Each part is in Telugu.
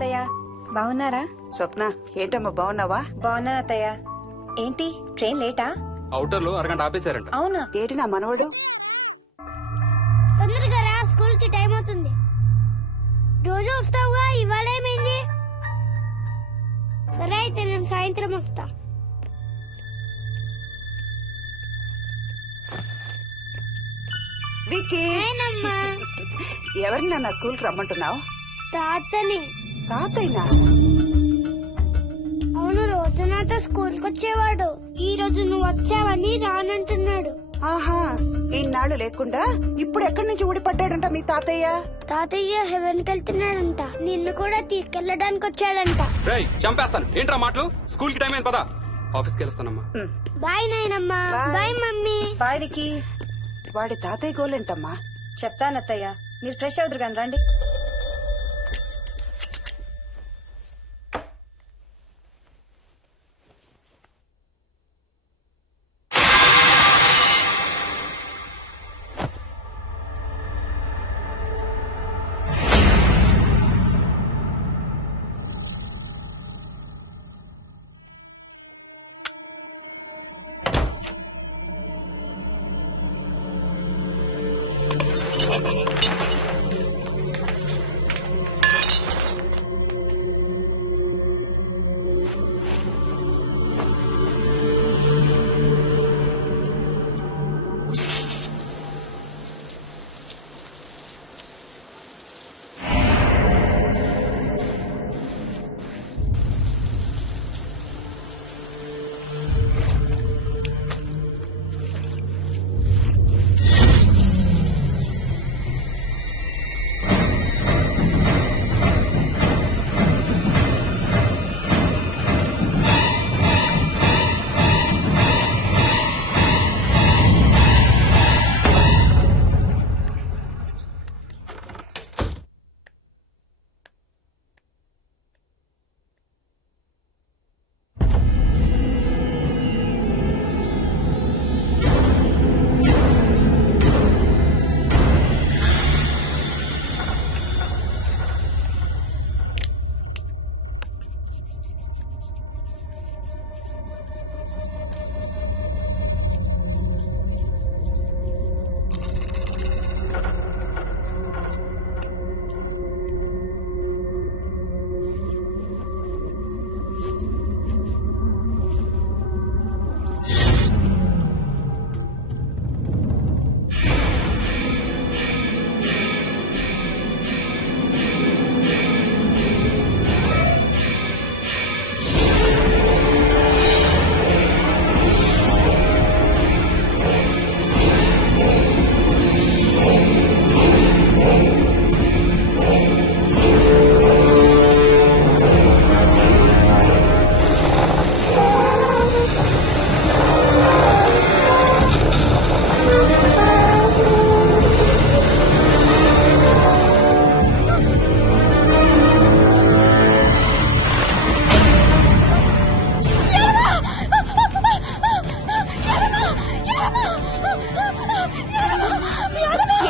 అత్తయ్య, బాగున్నారా? స్వప్న ఏంటమ్మా బాగున్నావా? బాగున్నాను అత్తయ్య. ఏంటి ట్రైన్ లేటా? అవుటర్ లో అరగంట ఆపేశారంట. అవునా? ఏంటి నా మనవడు? తొందరగా రా, స్కూల్ కి టైం అవుతుంది. రోజు వస్తావుగా, ఇవాళ ఏమైంది? సరే అయితే నేను సాయంత్రం వస్తా. విక్కీ, నేనమ్మా ఎవరిని నా స్కూల్ కి రమ్మంటున్నావు? తాతని. తాతయ్యనా? అవును, రోజు నాతో స్కూల్ కి వచ్చేవాడు. ఈ రోజు నువ్వు వచ్చావని రానంటున్నాడు. ఆహా, ఇన్నాళ్ళు లేకుండా ఇప్పుడు ఎక్కడి నుంచి ఊడిపడ్డాడంట మీ తాతయ్య? తాతయ్య హెవెన్ కి వెళ్తున్నాడంట. నిన్ను కూడా తీసుకెళ్లడానికి వచ్చాడంట. రేయ్ చంపేస్తాను. ఏంట్రా మాటలు? స్కూల్ కి టైం అయింది, పదా. ఆఫీస్కి వెళ్తానమ్మా. బాయ్ నాయనమ్మా. Bye. Bye mummy. Bye Vicky. వాడి తాతయ్య గోలేంటమ్మా? చెప్తాను అత్తయ్య, మీరు ఫ్రెష్ అవుతురు కానీ రండి.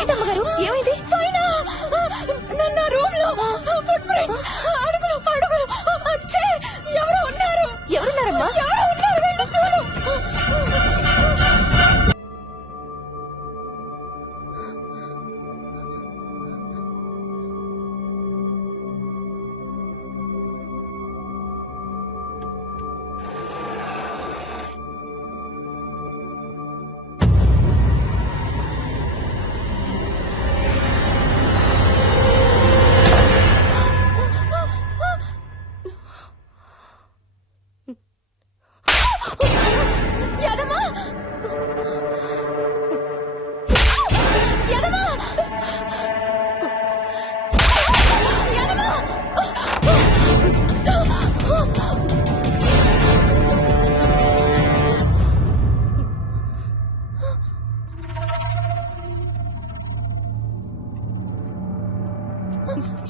ఏంటమ్మగారు, ఏమైంది? ఎవరున్నారమ్మా?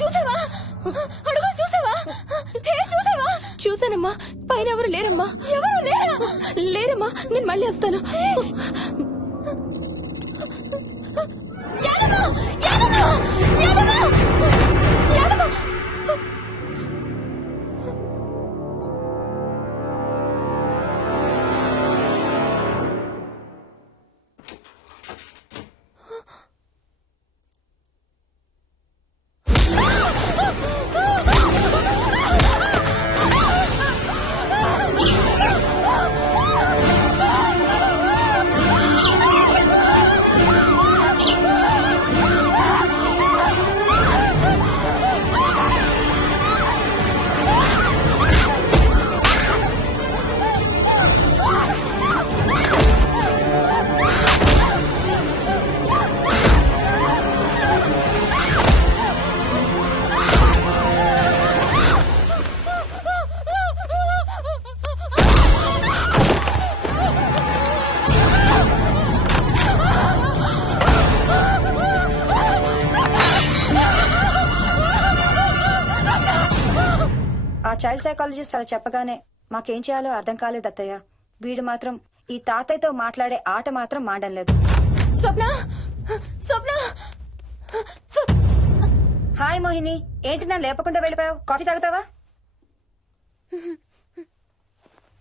చూసావా? అడుగు చూసావా? చూసావా? చూసానమ్మా. పైన ఎవరు లేరమ్మా. ఎవరు లేరా? లేరమ్మా, నేను మళ్ళీ వస్తాను. యాదమ్మ! యాదమ్మ! యాదమ్మ! యాదమ్మ! ఆ చైల్డ్ సైకాలజిస్ట్ అలా చెప్పగానే మాకేం చేయాలో అర్థం కాలేదు అత్తయ్య. వీడు మాత్రం ఈ తాతయ్యతో మాట్లాడే ఆట మాత్రం మాడం లేదు. స్వప్న స్వప్న హాయ్ మోహిని, ఏంటి నన్ను లేపకుండా వెళ్ళిపోయావు? కాఫీ తాగుతావా?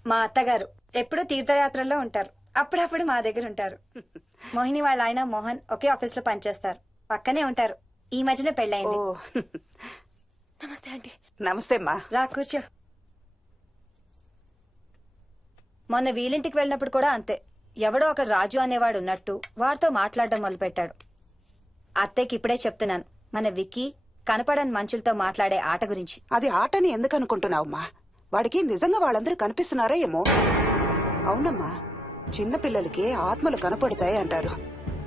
మా అత్తగారు ఎప్పుడు తీర్థయాత్రల్లో ఉంటారు, అప్పుడప్పుడు మా దగ్గర ఉంటారు. మోహిని వాళ్ళ ఆయన మోహన్ ఒకే ఆఫీస్ లో పనిచేస్తారు, పక్కనే ఉంటారు. ఈ మధ్యన ఓ పెళ్ళైంది. నమస్తే ఆంటీ. నమస్తే అమ్మా. రా కూర్చో. మొన్న వీలింటికి వెళ్ళినప్పుడు కూడా అంతే. ఎవడో ఒక రాజు అనేవాడు ఉన్నట్టు వాడితో మాట్లాడడం మొదలుపెట్టాడు. అత్తయ్యకి ఇప్పుడే చెప్తున్నాను, మన విక్కీ కనపడని మనుషులతో మాట్లాడే ఆట గురించి. అది ఆటని ఎందుకు అనుకుంటున్నావమ్మా? వాడికి నిజంగా వాళ్ళందరూ కనిపిస్తున్నారా ఏమో. అవునమ్మా, చిన్నపిల్లలకి ఆత్మలు కనపడతాయి అంటారు.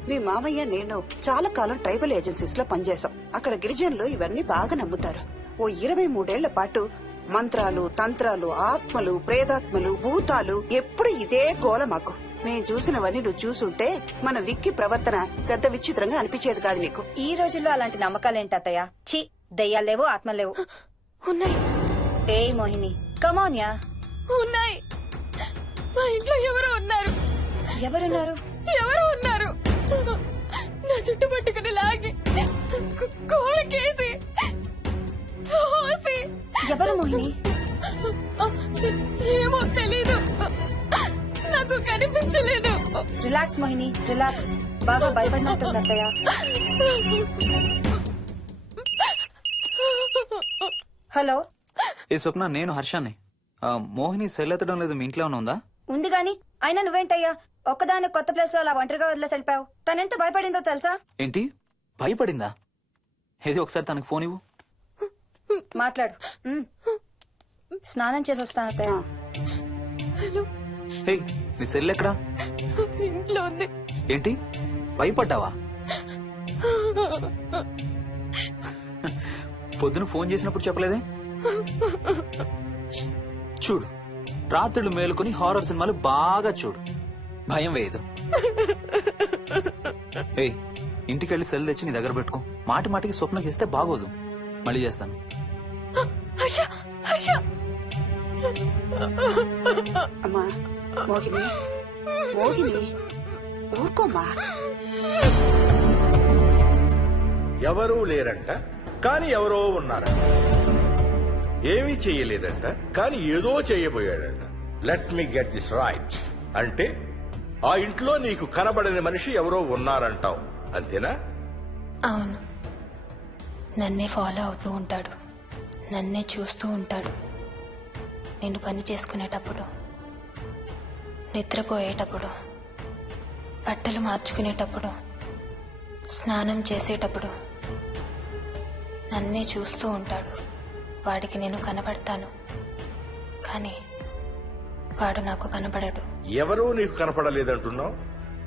మీ మామయ్య నేను చాలా కాలం ట్రైబల్ ఏజెన్సీస్ లో పనిచేశాం. అక్కడ గిరిజనులు ఇవన్నీ బాగా నమ్ముతారు. ఓ 23 ఏళ్ల పాటు మంత్రాలు, తంత్రాలు, ఆత్మలు, ప్రేతాత్మలు, భూతాలు, ఎప్పుడు ఇదే గోల మాకు. మేం చూసినవన్నీ నువ్వు చూసుంటే మన విక్కి ప్రవర్తన పెద్ద విచిత్రంగా అనిపించేది కాదు నీకు. ఈ రోజుల్లో అలాంటి నమ్మకాలేంటి అత్తయ్య? ఛీ, దెయ్యాలేవు, ఆత్మలేవు. ఉన్నాయి ఏయ్ మోహిని, కమోన్యా. ఉన్నాయి. మా ఇంట్లో ఎవరో ఉన్నారు. ఎవరున్నారు? ఎవరో ఉన్నారు. నా చుట్టు పట్టుకుని లాగి కోళ్ళకేసి తోసి. ఎవరు మోహిని? ఏమో తెలీదు, నాకు కనిపించలేదు. Relax Mohini, relax. బాగా భయపడినట్టుంది అత్తయ్య. హలో. ఏ స్వప్న, నేను హర్షాన్ని. మోహిని సెల్ ఎత్తడం లేదు, మీ ఇంట్లో ఉందా? ఉంది గాని, అయినా నువ్వేంటయ్యా ఒక్కదాని కొత్త ప్లేస్ లో అలా ఒంటరిగా వదిలేసి వెళ్ళిపోయావు? తనెంత భయపడిందో తెలుసా? ఏంటి, భయపడిందా? ఏది ఒకసారి తనకు ఫోన్ ఇవ్వు. మాట్లాడు. స్నానం చేసి వస్తాను అత్తయ్య. హే, నీ సెల్ ఎక్కడా? ఇంట్లో ఉంది. ఏంటి, భయపడ్డావా? పొద్దున ఫోన్ చేసినప్పుడు చెప్పలేదే? చూడు, రాత్రులు మేలుకొని హారర్ సినిమాలు బాగా చూడు, భయం వేయదు. ఏ, ఇంటికెళ్ళి సెల్ తెచ్చి నీ దగ్గర పెట్టుకో. మాటి మాటికి స్వప్నం చేస్తే బాగోదు. మళ్ళీ చేస్తాను. హర్ష, హర్ష. అమ్మా మోహిని, మోహిని ఊరుకోమ్మా. ఎవరూ లేరంట, కానీ ఎవరో ఉన్నారంట. ఏమీ చెయ్యలేదంట, కానీ ఏదో చెయ్యబోయాడంట. Let me get this right. అంటే ఆ ఇంట్లో నీకు కనబడని మనిషి ఎవరో ఉన్నారంటావు, అంతేనా? అవును, నన్నే ఫాలో అవుతూ ఉంటాడు, నన్నే చూస్తూ ఉంటాడు. నేను పని చేసుకునేటప్పుడు, నిద్రపోయేటప్పుడు, బట్టలు మార్చుకునేటప్పుడు, స్నానం చేసేటప్పుడు నన్నే చూస్తూ ఉంటాడు. వాడికి నేను కనపడతాను, కానీ వాడు నాకు కనపడడు. ఎవరూ నీకు కనపడలేదంటున్నావు,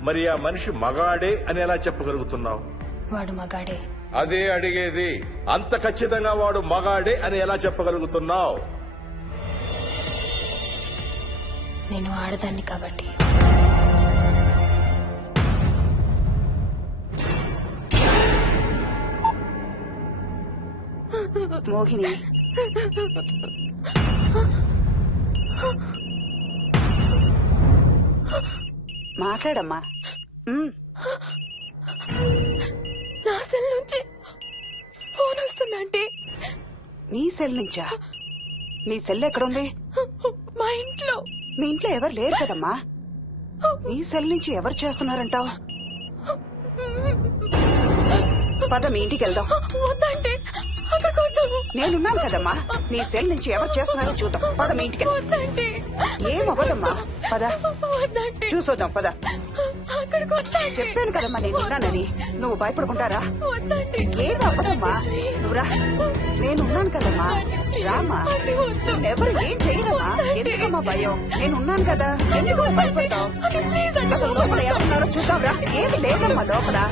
మరి ఆ మనిషి మగాడే అని ఎలా చెప్పగలుగుతున్నావు? వాడు మగాడే. అదే అడిగేది, అంత ఖచ్చితంగా వాడు మగాడే అని ఎలా చెప్పగలుగుతున్నావు? నేను ఆడదాన్ని కాబట్టి. మోహిని, మాట్లాడమ్మా. నా సెల్ నుంచి ఫోన్ వస్తుందంటే. నీ సెల్ నుంచా? నీ సెల్ ఎక్కడుంది? మా ఇంట్లో. మీ ఇంట్లో ఎవరు లేరు కదమ్మా. నీ సెల్ నుంచి ఎవరు చేస్తున్నారంటావు? పద మీ ఇంటికి వెళ్దాం. వద్దంటే అక్కడికి వద్దు. నేనున్నాను కదమ్మా, నీ సెల్ నుంచి ఎవరు చేస్తున్నారో చూద్దాం. పద మీ ఇంటికి. వద్దంటే. ఏమవ్వదమ్మా, పద వద్దంటే. చూసొద్దాం, పద. అక్కడికి వద్దంటే. చెప్పాను కదమ్మా నేనున్నానని. నువ్వు భయపడుకుంటారా? వద్దంటే. ఏం అవ్వదమ్మా, నువ్వురా. నేనున్నాను కదమ్మా, రామా. ఎవరు ఏం చేయరమ్మా. ఎందుకమ్మా భయం? నేనున్నాను కదా, ఎందుకు భయపడతావు? అసలు లోపల ఎవరున్నారో చూద్దాంరా. ఏమి లేదమ్మా లోపల.